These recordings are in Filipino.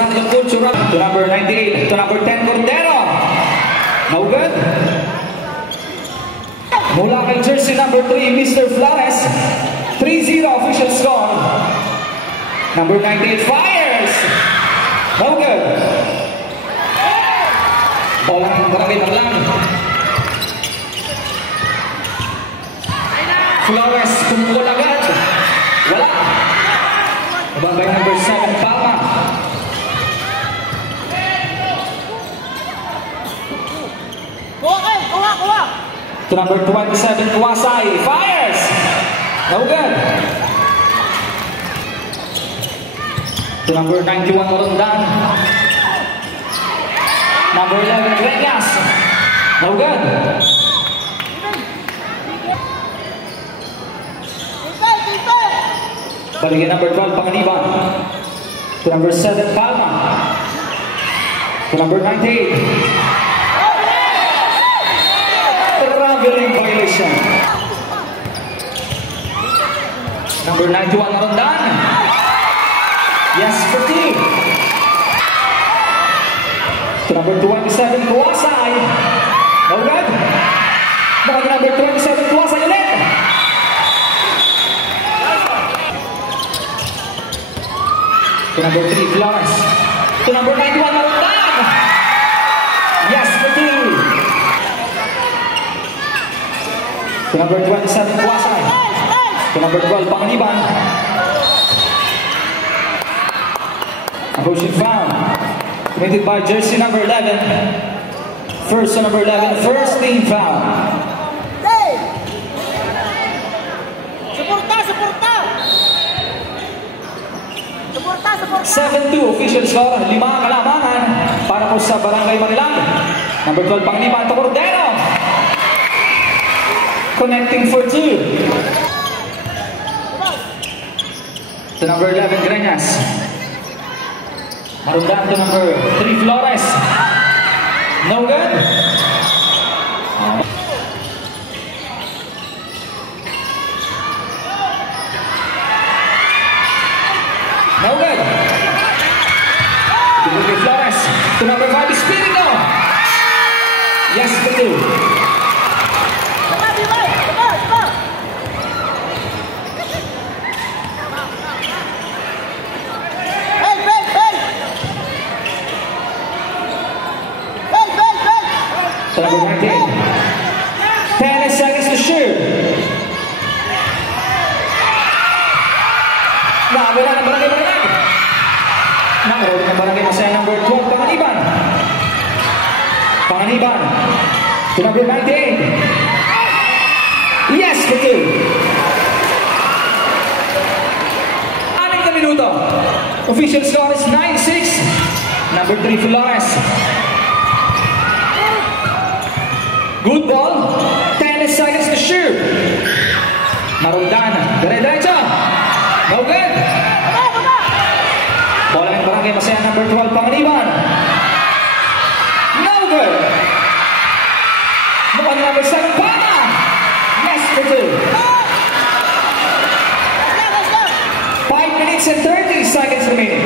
Rosario Cultural. To number 98. To number 10, Cordero. No good. Mula kay jersey number 3, Mr. Flores. 3-0 official score. Number 98 fires. No good. Bola ng Barangay Marlang. Flores kumpul agad. Wala. Babay number 7 Palma. Kuha. To number 27 Kuwasay. Fires. No good. To number 91 Morondan. Number 11 Greñas. No good. Baligyan number 12 Panganiban. To number 7 Palma. To number 98. Traveling violation. Number 91 Morondan. Yes, 50. To number 27 Kuwasay. No good. Number 27 Kuwasay ulit. To number 3 Flores. To number 91 Morondan. Yes, 50. To number 27 Kuwasay. To number 12 Panganiban. Approaching foul. Committed by jersey number 11. First to number 11. First team foul. Suporta! 7-2 official score. 5 kalamangan para po sa Barangay Marilang. Number 12 Panganiban to Cordero. Connecting for 2. To number 11 Greñas. Morondan to number 3 Flores. No good. No good. To number Flores. To number 5 Espiritu. Yes, for 2. To number 19. 10 seconds to shoot. Nakawala ng Barangay Marilang. Nakawala ng Barangay Masaya number 12 Panganiban. To number 98. Yes, for 2. 6 na minuto. Official score is 9-6. Number 3 Flores. Good ball. 10 seconds to shoot. Morondan. Dire-diretso. No good. Bola ng Barangay Masaya number 12 Panganiban. No good. Mukhang number 7 Palma. Yes, for 2. 5 minutes and 30 seconds remaining.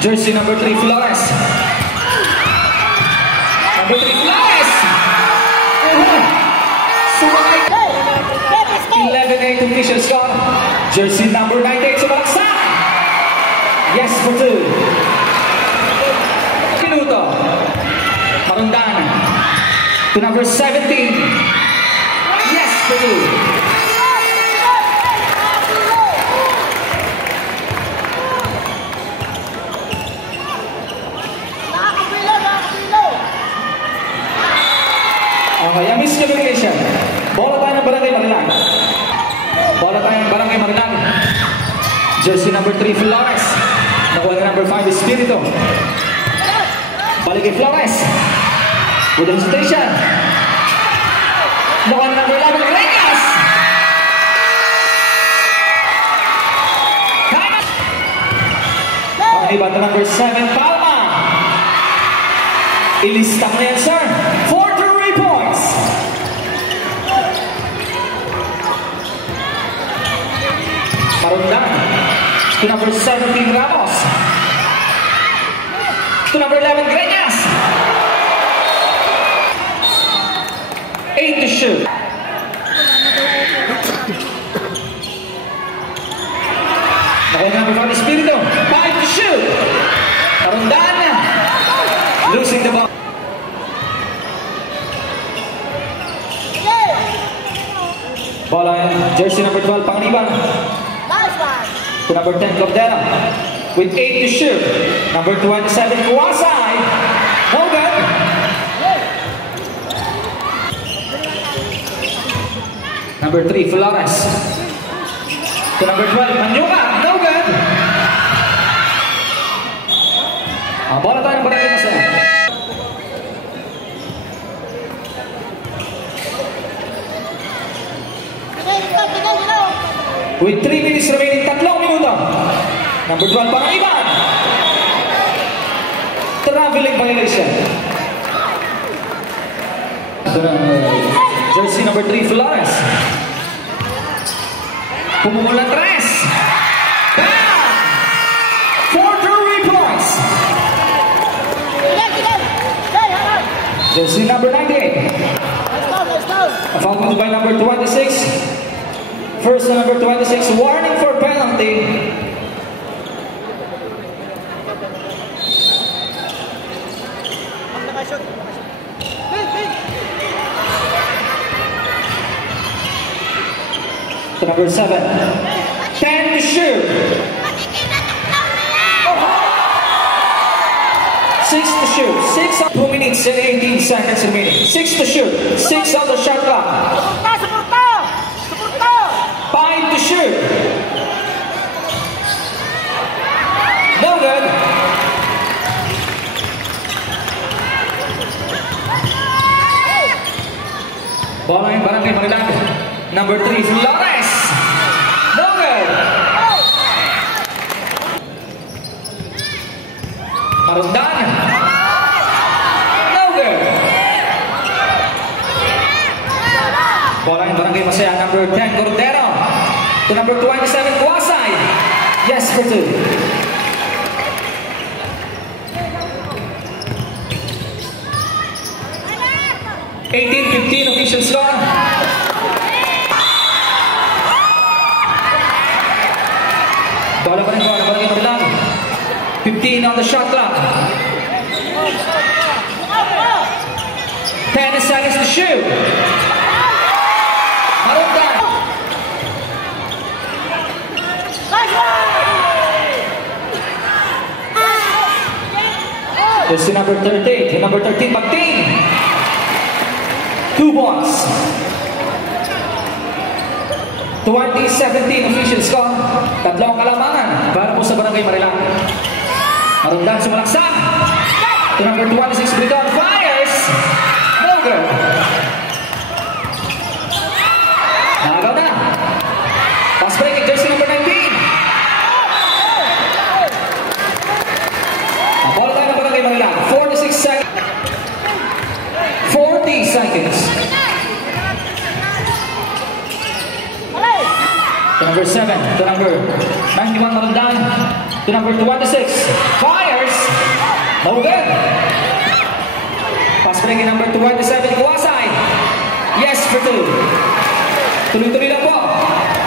Jersey number 3 Flores. Number 3 Flores. Sumakay. 11-8 official score. Jersey number 98 sumalaksak. Yes for 2. Minuto. Morondan. To number 17. Yes for 2. Okay, yung miscommunication. Bola tayo ng Barangay Marilang. Jersey number 3 Flores. Nakuha na number 5 Espiritu. Balik kay Flores. Good hesitation. Nakuha na number 11 Greñas. Okay, bata number 7 Palma. Ilista mo yan, sir. 4 to 3 points. Marundan. To number 17, Ramos. To number 11, Greñas. 8 to shoot. Nakuha number 5, Espiritu. 5 to shoot. Marundan. Losing the ball. Bola jersey number 12, Panganiban. To number 10, Cordero. With 8 to shoot. Number 27, Kuwasay. No good. Number 3, Flores. To number 12, Manyuka. No good. Bola tayo ng Barangay Masaya. With 3 minutes remaining, 3 minuto. Number 12, Panganiban. Traveling violation. Jersey number 3, Flores. Pumumula 3. Bam! 4 3 points. Jersey number 98. Fouled by number 26. First number 26, warning for penalty. To number 7, 10 to shoot. 6 to shoot. 2 minutes and 18 seconds remaining. 6 to shoot. 6 on the shot clock. 5 to shoot. No good. Bola yang Barangay Marilaki. Number 3, Flores. No good. Marundan. No good. Bola yang Barangay Masaya. Number 10, Cordero. To number 27, Kuwasay. Yes for 2. (18-15) official score. Bola pa rin ko, Barangay Marilaki. 15 on the shot clock. 10 seconds to shoot. Marundan. This is number 13. Number 13, Bagting. 2 balls. 20-17 official score. 3 kalamangan para po sa Barangay Marilaki. Marundan sumalaksak. To number 26, Bridon fires. No good. Nagaw na. Pass break, jersey number 19. Bola tayo ng Barangay Marilaki. 46 seconds. 40 seconds. To number 7, to number 91, Marundan. To number 26, fires. No good. Pass break number 27, Kuwasay. Yes for 2. Tuloy-tuloy na po.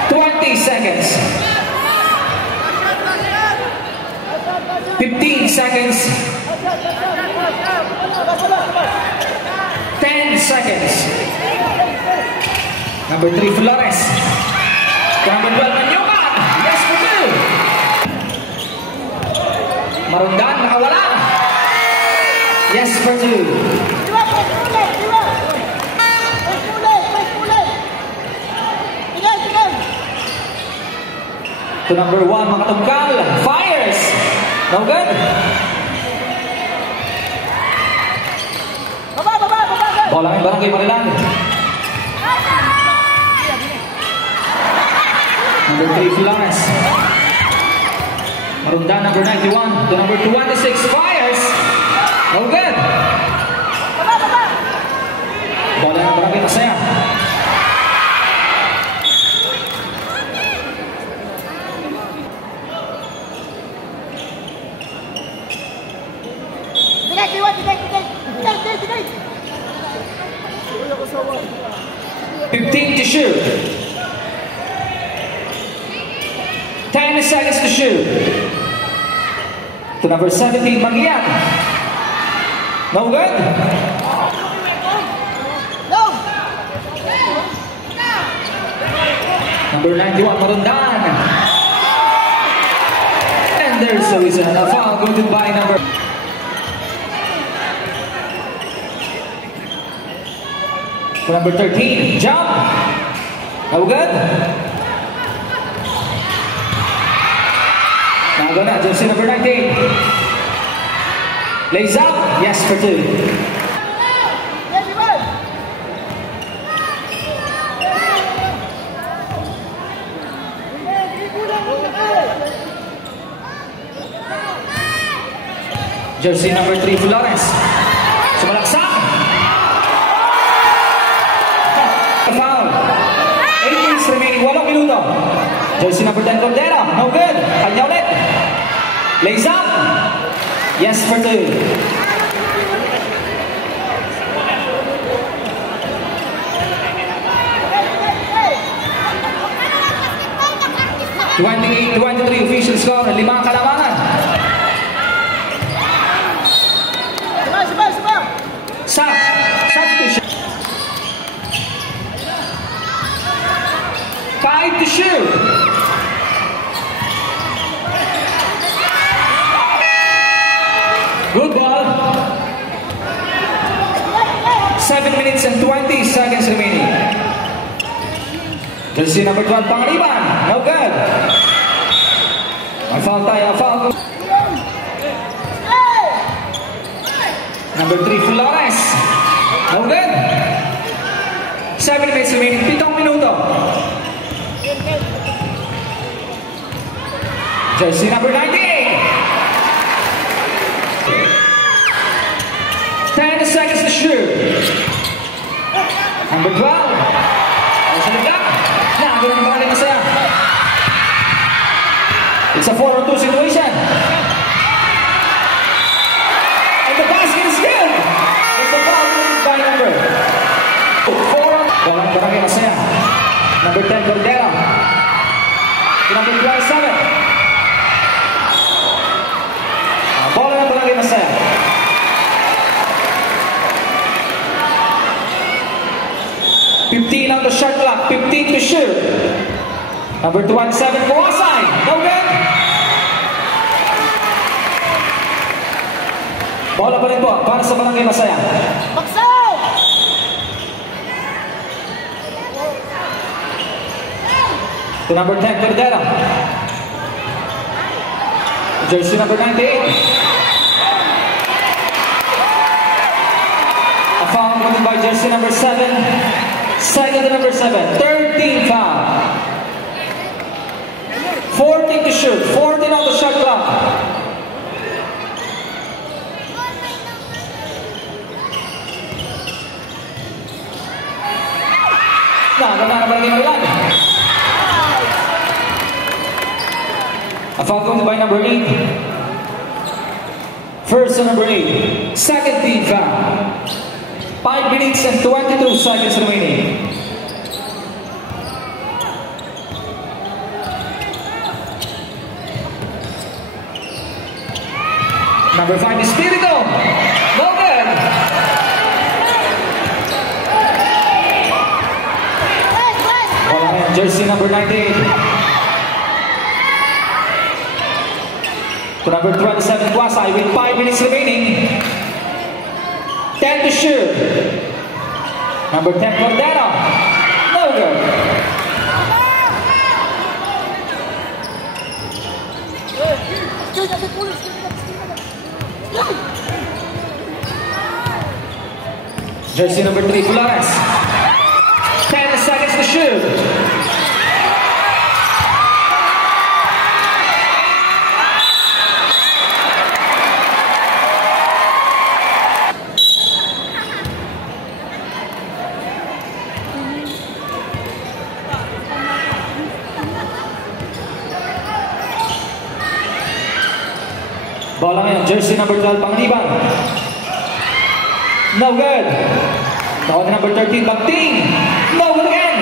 20 seconds. 15 seconds. 10 seconds. Number 3, Flores. Number 12, Manyuka. Yes for 2. Marundan, nakawala. Yes for 2. To number 1, Makatungkal. Fires. No good. Bola ng Barangay Marilaki. Number 3, Flores. Marundan, number 91. To number 26, fires. No good. Bola ng Barangay Masaya. seconds to shoot. To number 17, Magian. No good. Number 91, Marundan. And there's the reason. A foul going by number... For number 13, jump. No good. Now go na, jersey number 19. Lays up. Yes for 2. Jersey number 3, Flores. Sumalaksak. Foul. 8 minutes remaining, 8 minuto. Jersey number 10, Cordero. No good. Kanya ulit. Lays up. Yes for 2. 28-23 official score. 5 kalamangan. Substitution. 5 to shoot. Good ball. 7 minutes and 20 seconds remaining. Jersey number 12, Pangaliban. No good. Foul tayo, foul. Number 3, Flores. No good. 7 minutes remaining. 7 minuto. Jersey number 98. 10 seconds to shoot. Number 12. Sa nagdak. Nagawin ang mga masaya. It's a 4-2 situation. And the basket is good. It's a foul by number 4. Barangay masaya. Number 10, Cordero. Number 27. Bola ng Barangay masaya. 15 on the shot clock. 15 to shoot. Number 27, Kawasai. No good. Bola pa rin po para sa Barangay Masaya. Baksay! To number 10, Cordero. Jersey number 98. A foul committed by jersey number 7. Second to number 7. 13 foul. 14 to shoot. 14 on the shot clock. Ganda na Barangay Marilan. A foul committed by number 8. First to number 8. Second team foul. 5 minutes and 22 seconds remaining. Number 5 is Spirito. No good. Jersey number 98. To number 27, Kawasai with 5 minutes remaining. 10 to shoot. Number 10, Cordero. No good. Jersey number 3, Flores. 10 seconds to shoot. Bola ngayon, jersey number 12, Pangaliban. No good. Now number 13, Bagting. No good again.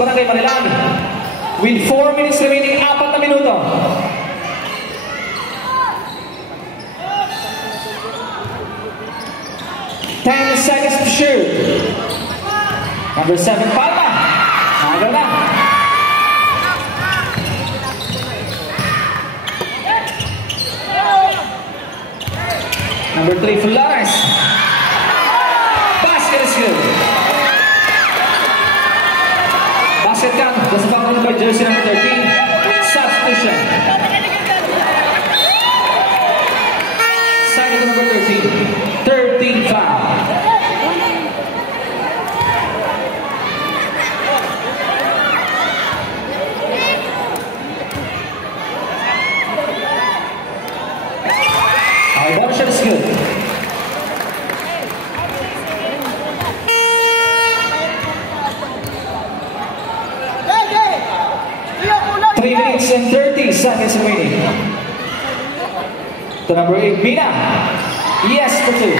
Barangay Marilan. With 4 minutes remaining, 4 na minuto. Ten seconds to shoot. Number 7, Palma. Aga na. Number 3, Flores. Basket is good. Basket count. That's followed by jersey number 13. Substitution. Side to number 13. 13 foul. Our ball shot is good. Three minutes and 30 seconds remaining. To number 8, Mina. Yes, for 2.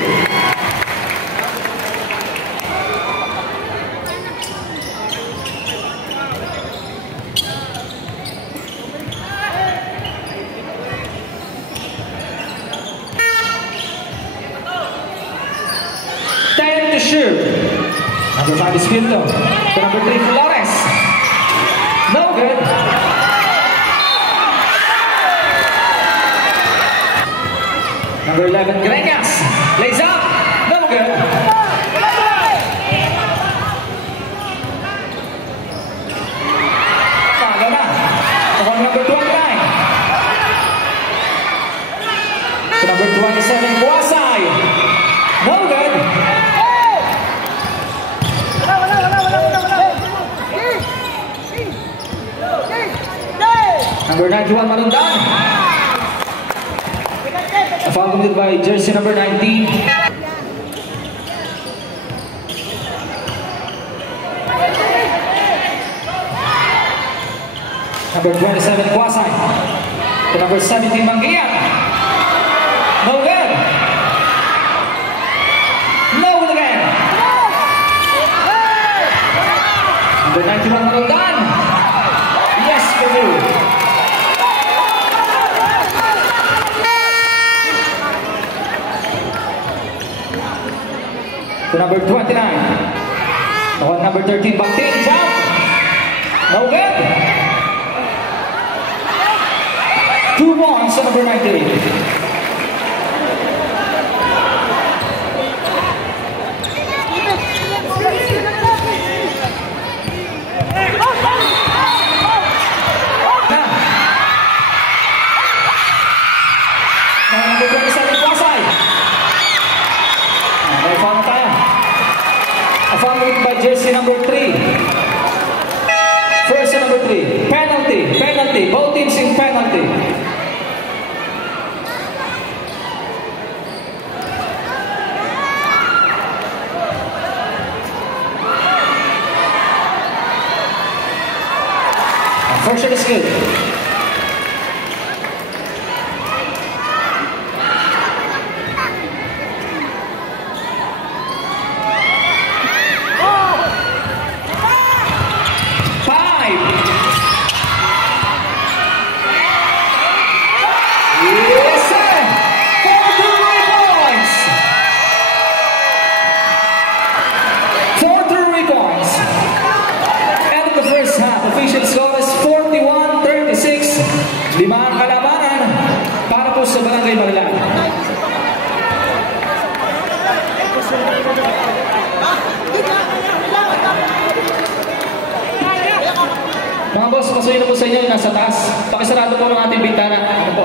To shoot. Number 5 is Pinto. To number 3, Flores. No good. Number 11, Gregas. Lays up. No good. Pago na. Ako number 29. To number 27, Kuasay. No good. Number 91, Manundan. A foul committed by jersey number 19. Number 27, Kuasay. To number 17, Mangian. No good. No good again. Number 91, Manundan. Yes, for you. To number 29. On number 13, Bakting, jump. No good. 2 points to number 98. Number 27, Kuasay. May foul na tayo. A foul by jersey number 3. First and number 3. Penalty. Penalty. Both teams in penalty. First shot is good. Official score is 41-36. 5 ang kalabanan para po sa Barangay Marilan. Mga boss, pasuyin na po sa inyo yung nasa taas. Pakisarado po ng ating bintana. Ano po?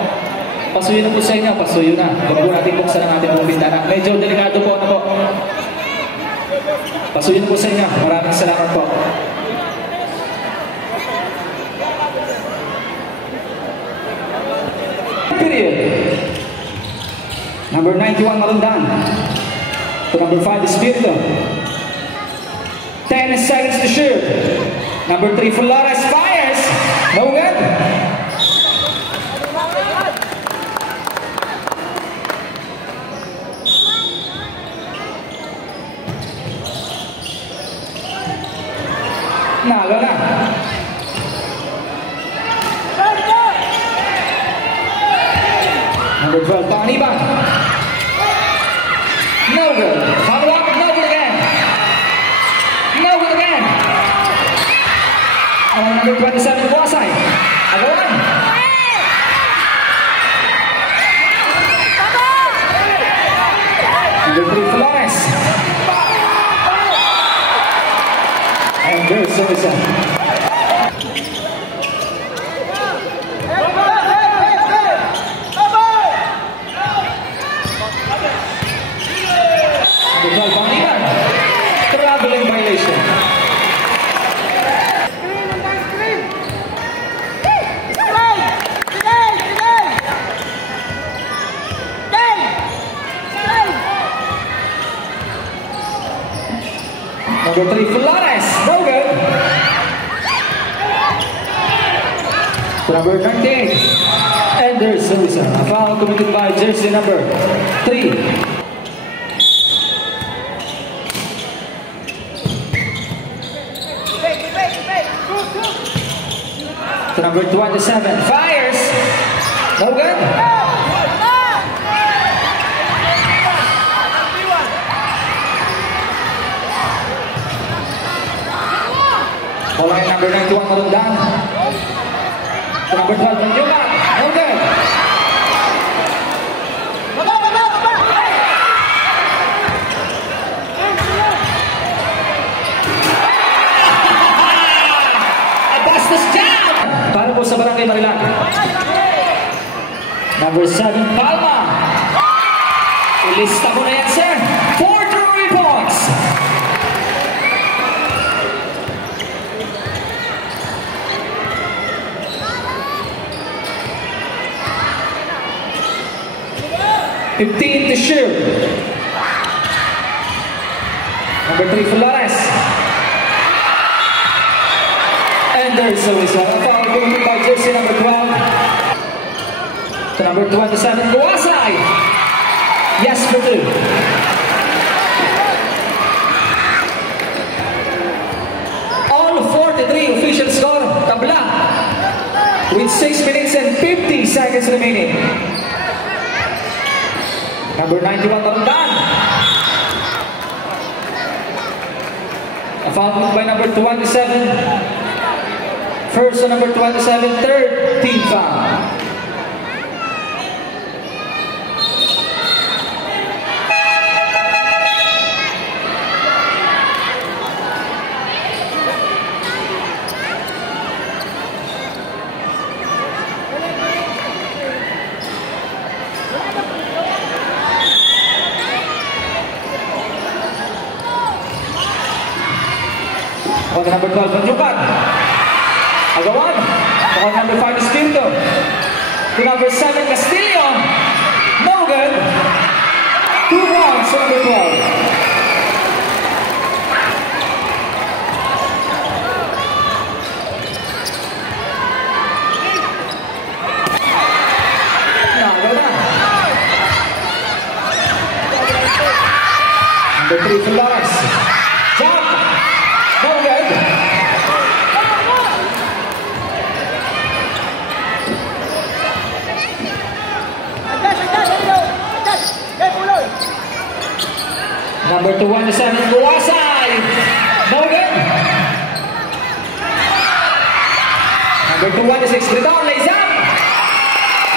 Pasuyin na po sa inyo, pasuyin na. Huwag po natin buksan ang ating pong bintana. Medyo delikado po. Ano po? Pasuyin na po sa inyo. Maraming salamat po. Period. Number 91, Malundan. To number 5, Espirito. 10 seconds to shoot. Number 3, Flores fires. No good. Nalo na. Number 12, Panganiban. No good. Follow up, no good again. No good again. Number 27, Guasay. Agawan. Number 3, Flores. And there's Sosa. Traveling violation. Number 3, Flores. No good. Number 98. And there's Sosa. A foul committed by jersey number 3. To number 27, fires. No good. Following number 91, Marundan. To number 12, Manjuma. No good. Para po sa Barangay Marilac. Number 7, Palma. Ilista ko na yan, sir. 4 points. $15 to shoot. Number 3, Flores. And there's Sosa. A foul committed by jersey number 12. To number 27, Guasay. Yes for 2. All 43 official score. Tabla. With 6 minutes and 50 seconds remaining. Number 91, Marundan. A foul by number 27. First to number 27, third team foul. On number 12, Manjukan. Agawan. On number 5, Espirito. To number 7, Castillo. No good. 2 points for number 12. Number 3, Flores. Jump. No good. Number 217, Guasay. No good. Number 216, Bridon, lays up.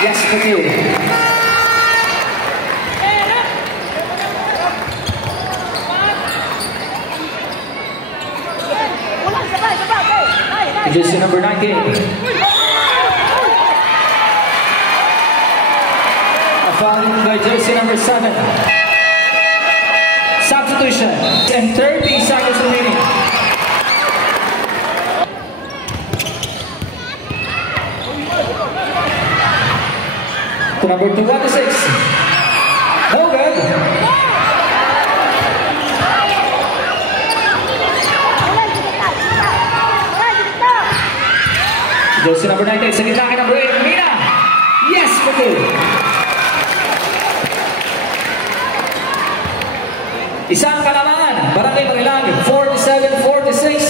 Yes, for 2. Jersey number 19. A foul by jersey number 7. Substitution. And 30 seconds remaining. To number 216. No good. Jersey number 19, sa gitna kay number 8, Mina. Yes, for 2. Isang kalamangan, Barangay Marilac, 47-46.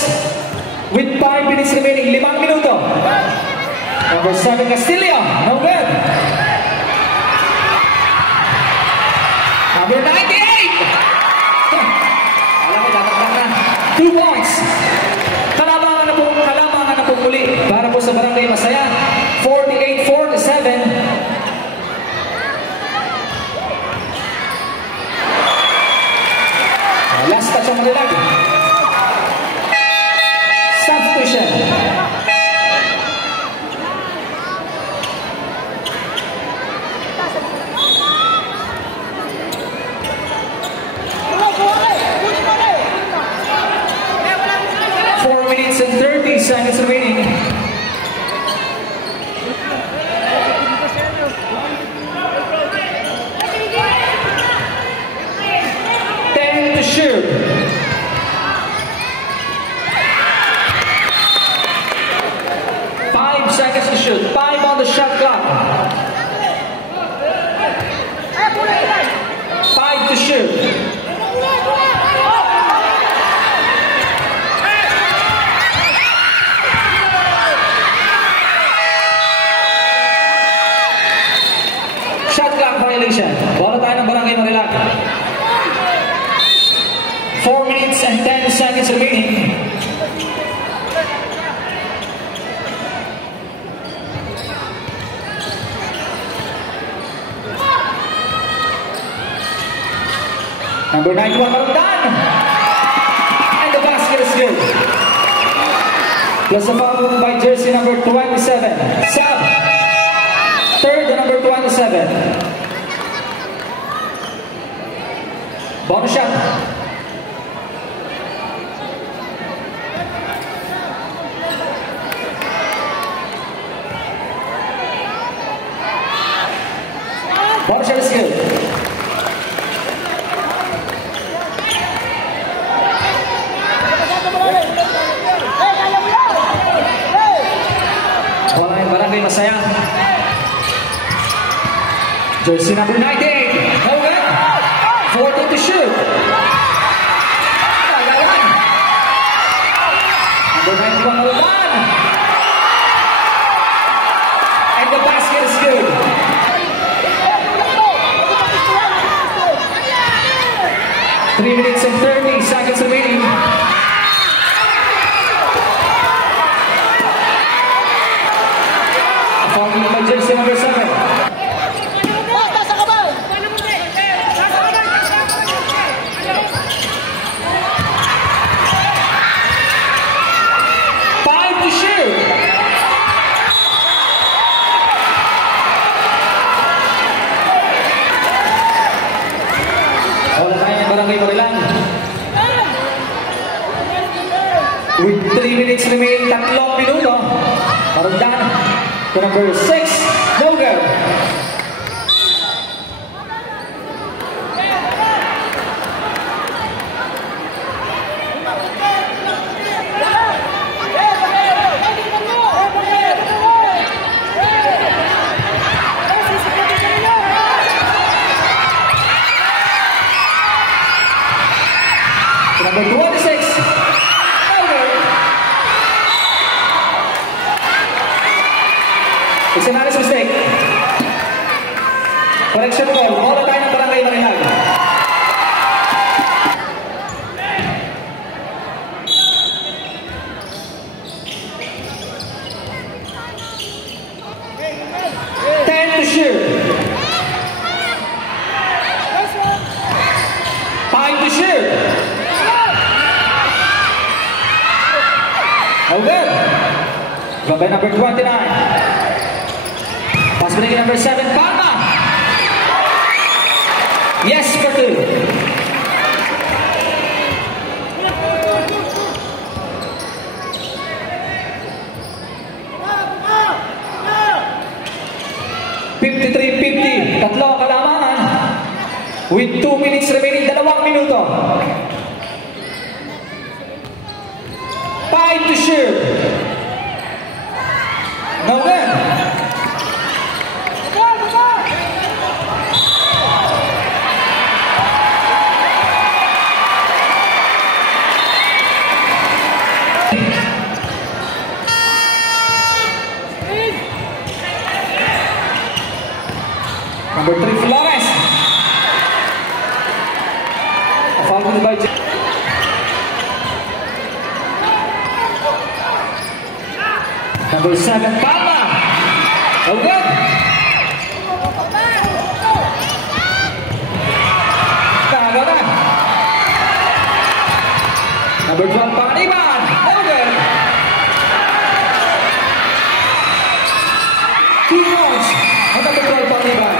With 5 minutes remaining, 5 minuto. Number 7, Castillo, no good. 2 points. Kalamangan na po muli para po sa Barangay Masaya. 48-47. Last touch ang Marilag. Substitution. And 30 seconds remaining. Ten to shoot. 5 seconds to shoot. 5 on the shot clock. 5 to shoot. Bola tayo ng Barangay Marilag. 4 minutes and 10 seconds remaining. Number 91, Marundan. And the basket is good. Plus a foul by jersey number 27. Sub. Third, number 27. Bonus shot. Bonus shot is good. Bola ng Barangay Masaya. Jersey number 98. Okay. 40 to shoot. Number 91, Marundan. And the basket is good. Three minutes and 30 seconds remaining. Following by jersey number 7. With 3 minutes remaining, 3 minuto. Marundan to number 6, no good. To number 26. It's an honest mistake. Correction ball. Bola tayo ng Barangay Marilag. Ten to shoot. 5 to shoot. Okay. By number 29. Pass break number 7, Palma. Yes, for 2. $53-50. Tatlo ang kalamangan. With 2 minutes remaining, 2 minuto. 5 to shoot. No good. Number 3, Flores. A foul by Number 7, Palma. No good. Tago na. Number 12, Panganiban. No good. 2 points. Ang number 12, Panganiban.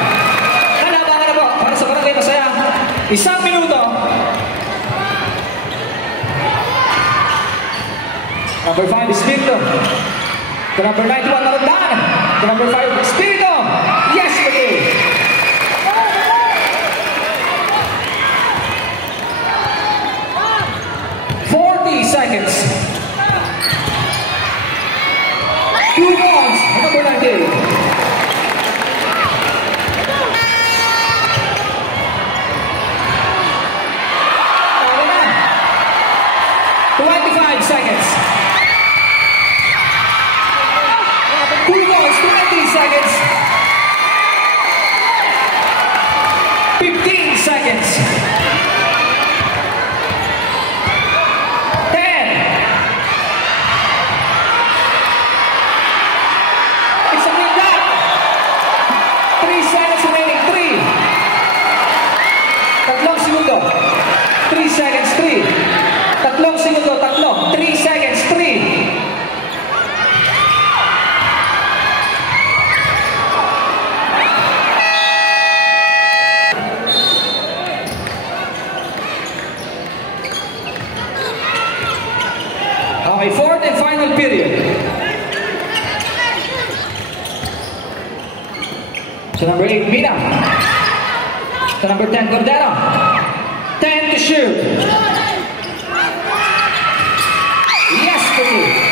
Nalabangan na po para sa Barangay Masaya. 1 minuto. Number 5, Espiritu. To number 91, Narandan. To number 5, Espiritu. Yes, okay. Seconds. 2 points. Number 19. Seconds. 2 points, 20 seconds. 15 seconds. 10. It's a big gap. 3 seconds remaining. 3. Tatlong segundo. 3 seconds. 3. Tatlong segundo. 3 seconds. 3. Okay, 4th and final period. To number 8, Mina. To number 10, Cordero. 10 to shoot. Yes, please.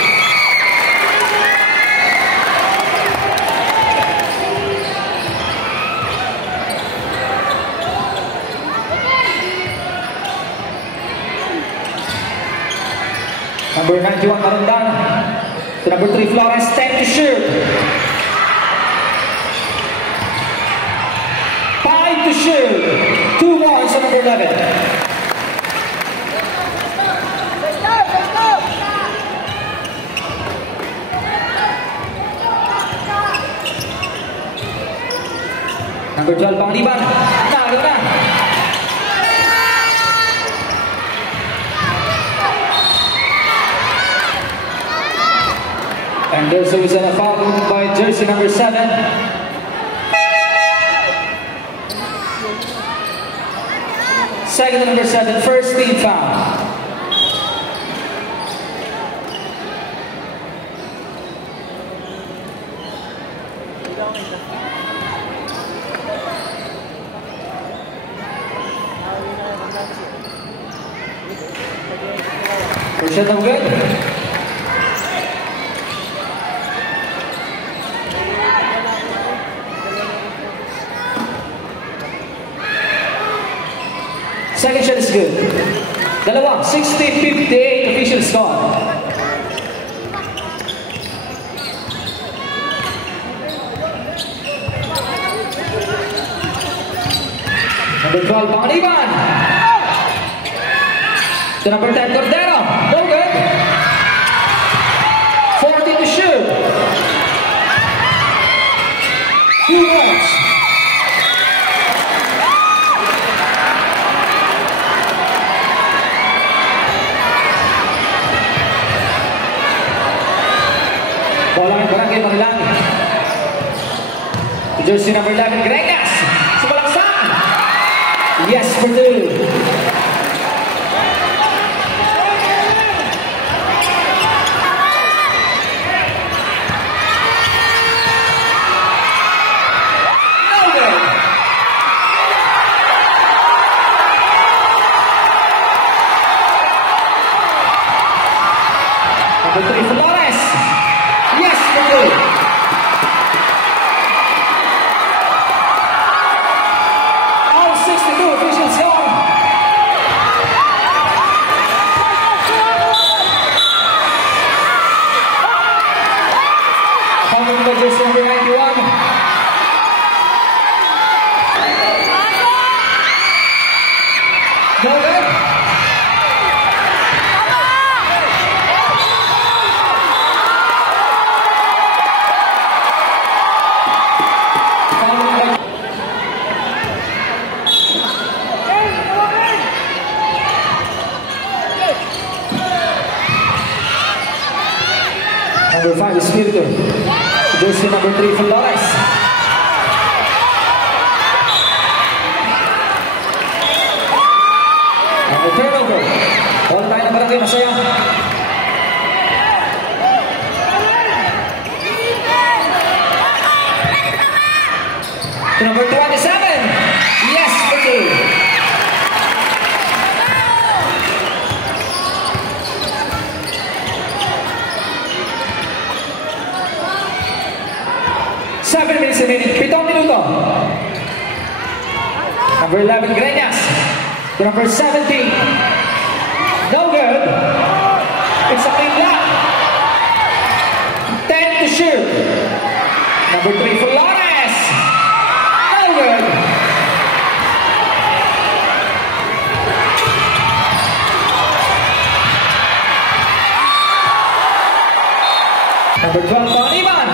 Number 91, Narandan. To number 3, Flores, 10 to shoot. 5 to shoot. 2 points on number 11. Number 12, Panganiban. Talo na. And there's always a foul by jersey number 7. Second to number 7, first team foul. First shot no good. Second shot is good. Dalawa, 60-58 official score. Number 12, Panganiban. To number 10, Cordero. No good. 40 to shoot. 2 points. Bola ng Barangay Makilang. Jersey number 11, Gregas. Sumalaksan. Yes for 2. Number 3, Flores. Yes, number 2. All 62 officials score. number 3, Flores. And the turnover. Ball tayo ng Barangay Masaya. To number 27. Yes, for 2. Seven minutes remaining. 7 minuto. Number 11, Greñas. To number 17. No good. It's a clean block. 10 to shoot. Number 3, Flores. No good. Number 12, Pangaliban.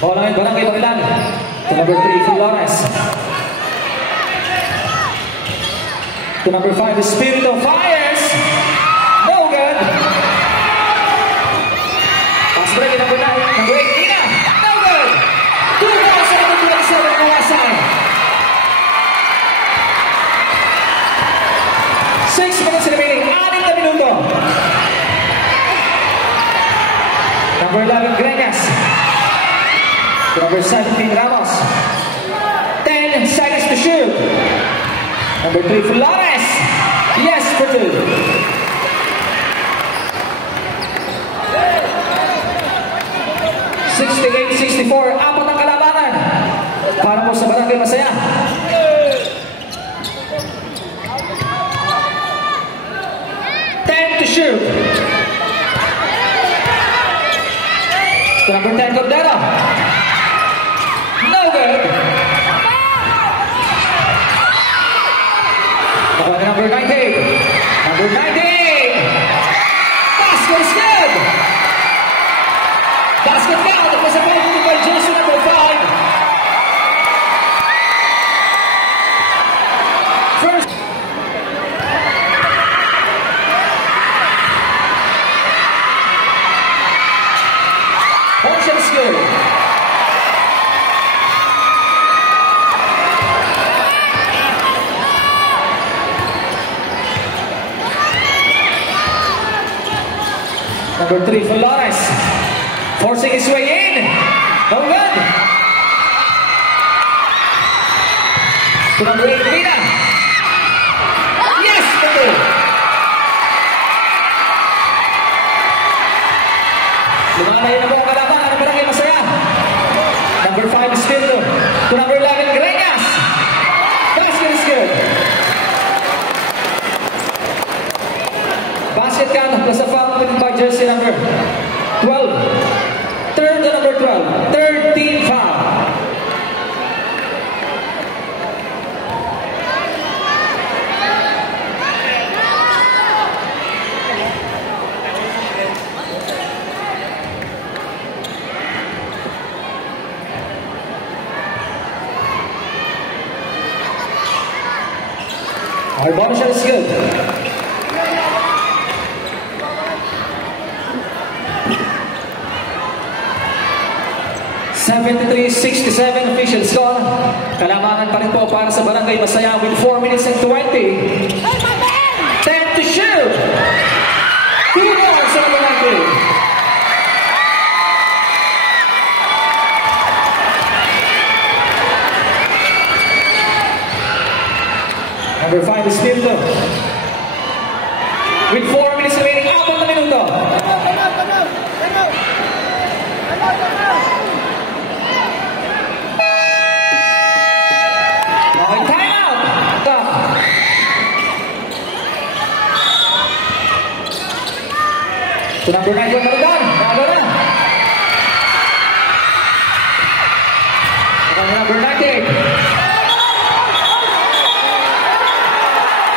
Bola ngayon, Barangay Barilan. To number 3, Flores. To number 5, Espiritu fires. No good. Pass break, number 9. Number 8, Ina. No good. 2,727 Kawasan. 6 minutes remaining. 6 na minuto. Number 11, Greñas. Number 17, Ramos. 10 seconds to shoot. Number 3, Flores. Yes, for 2. (68-64). Apat ang kalabanan para po sa Barangay Masaya. To shoot. To number 10, Cordero. No good. Number 19. Number 19. Basket is good. Basket count. It was a penalty by Jason, number 5. First. Portion is good. Number 3, Flores. Forcing his way in. No good. To number 8, Lina. Yes, good. Lumalayo na po ang kalaban. Ano Barangay Masaya? Number 5, Espiritu. To number 11, Greñas. Basket is good. Basket count plus a foul by jersey number 12. Third to number 12. 13 foul. Our ball shot is good. (73-67) official score. Kalamangan pa rin po para sa Barangay Masaya with 4 minutes and 20. 10 to shoot. 2 more sa Barangay. Number 5, Espiritu. With 4 minutes remaining, 4 na minuto. Okay, time out. Stop. To number 9, Juan Maragon. Bago na. Number 98.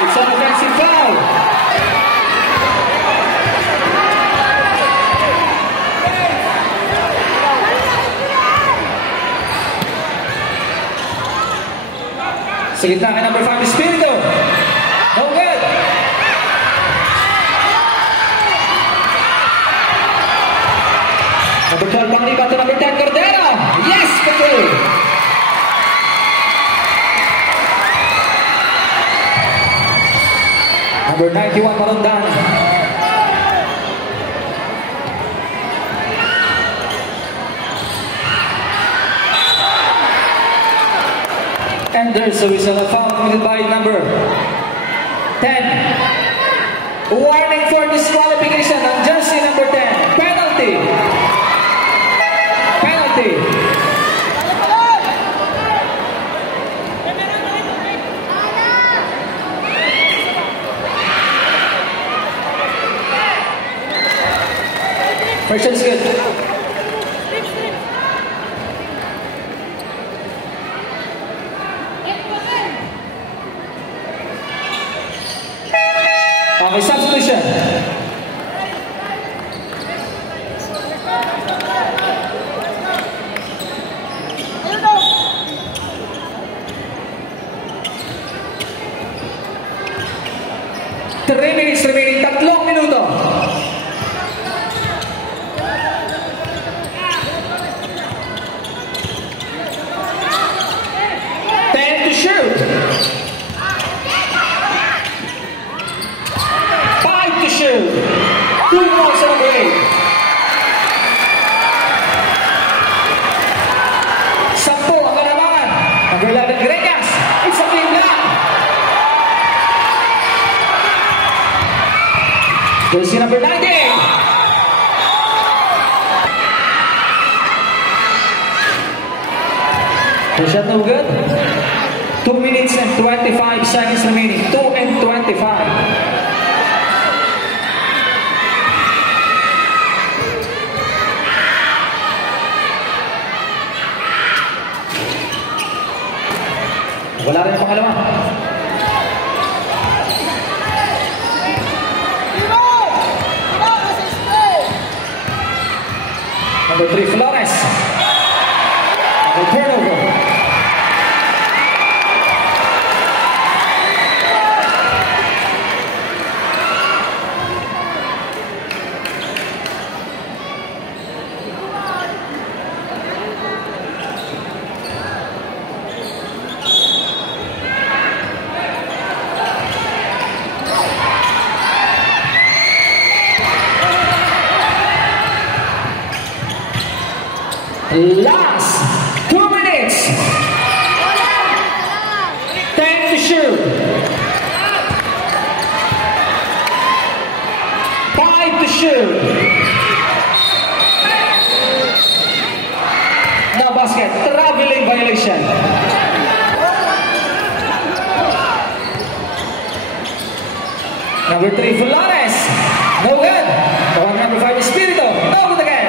It's an offensive foul. Sa gitna kay number 5, Espiritu. No good. number 10, Cordero. Yes, control. Number 91, Marondan. And there's a whistle, a foul committed by number 10. Warning for disqualification on jersey number 10. Penalty. Penalty. First shot is good. Okay, substitution. Three minutes remaining, 3 minuto. Jersey number 90. The shot no good. 2 minutes and 25 seconds remaining. 2 and 25. Wala rin pangalawa. Number 3, Flores. The turnover. Last 2 minutes. 10 to shoot. 5 to shoot. No basket. Traveling violation. Number 3, Flores. No good. Number 5, Espirito. No good again.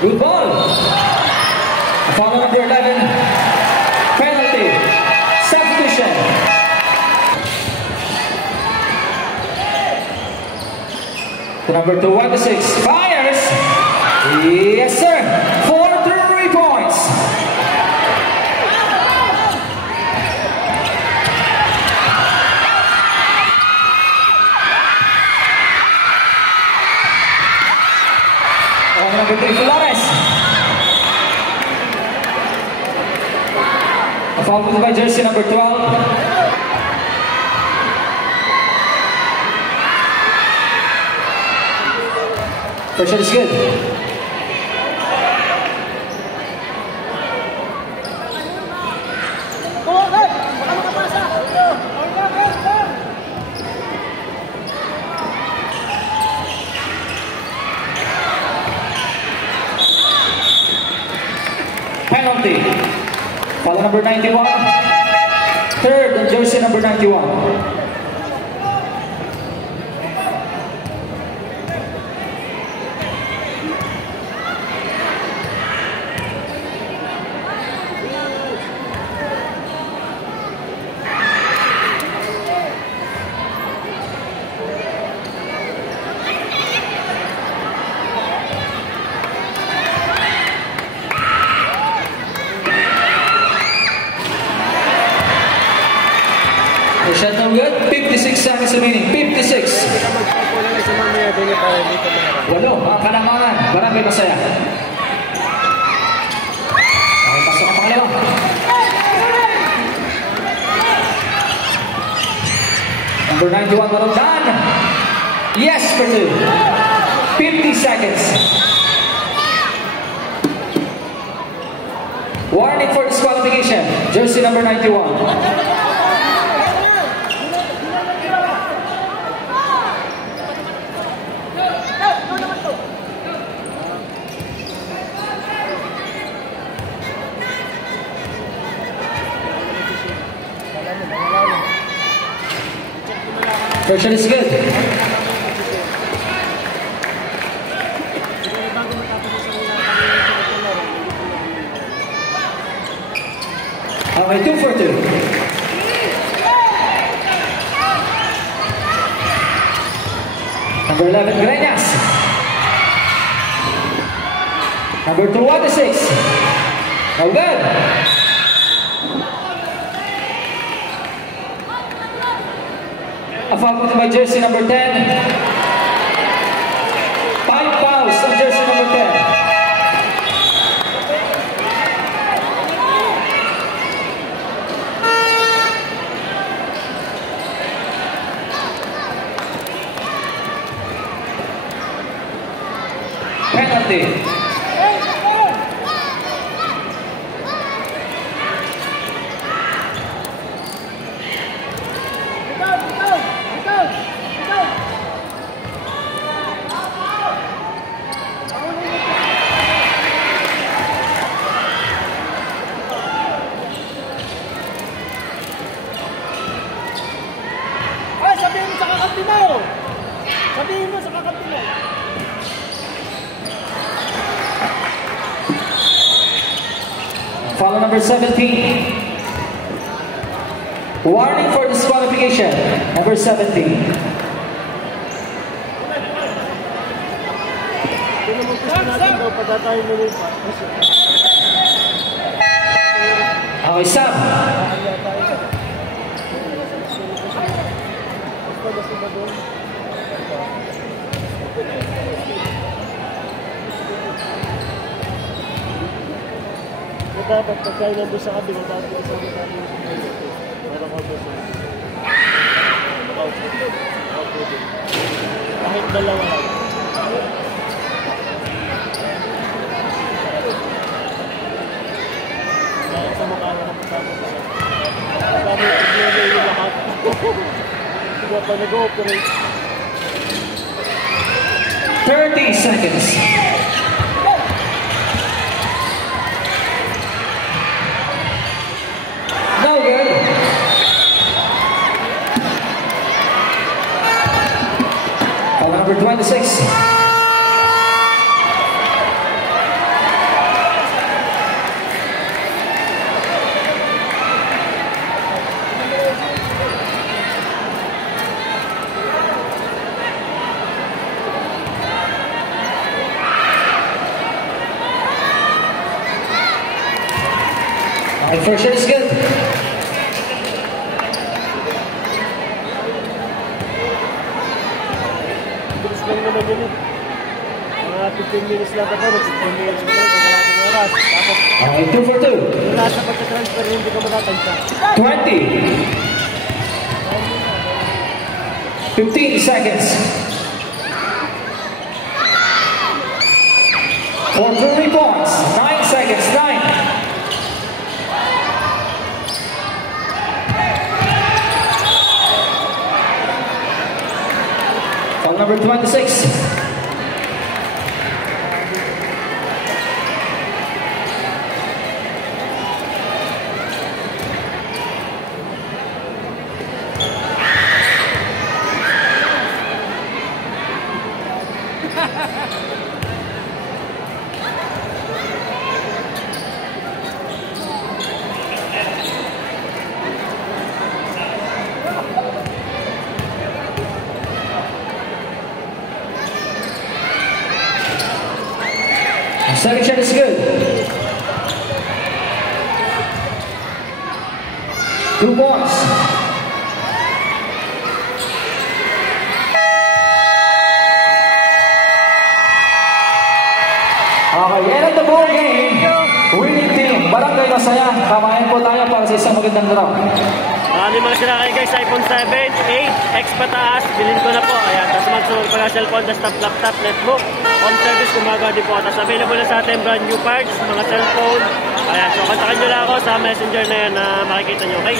Good ball. Foul number 11. Penalty. Substitution. The number 2, 1 to 6. Fires. Yes, sir. 4 3 points. Number 3, Flores. A foul committed by jersey number 12. First shot is good. Penalty. Foul number 91. Third on jersey number 91. shot no good. 56 seconds remaining. 56. Walo, ang kalamangan. Marami masaya. Okay, pasok ang pangalawa. Number 91, Marondan. Yes, for 2. 50 seconds. Warning for disqualification. Jersey number 91. First shot is good. Okay, 2 for 2. Number 11, Greñas. Number 2, 1-6. No good. A foul by jersey number 10. 5 fouls on jersey number 10. Penalty. Sabihin mo sa kakampi mo. Foul number 17. Warning for disqualification. Number 17. Okay, Sam. Dapat pagkain nandun sa kabila, dapat isang natin meron ko doon. Kahit dalawa lang. Dahil sa mukha na kapasama ko siya. Dami problema yung lahat. Hindi pa nag-ooperate. 30 seconds. No good. Foul number 26. And first shot is good. Bilis lang naman yun eh. Mga 15 minutes lang ako, 15 minutes lang ako, malaking oras. Tapos, Okay, 2 for 2. wala sa pagka-transfer, hindi ko matatagsa. 20. 15 seconds. For 3 points. 9 seconds. 9. Foul number 26. Second shot is good. 2 points. Okay, end of the ball game. Winning team. Barangay Masaya. Kamayan po tayo para sa isang magandang draw. Maraming mga sinakay guys, iPhone 7, 8, X pataas, bilhin ko na po. Ayan, tapos magsunod pa cellphone, desktop, laptop, netbook, home service, gumagawa din po. Tapos available na sa atin brand new parts, mga cellphone. Ayan, so kontakin nyo lang ako sa messenger na yan na makikita nyo. Okay?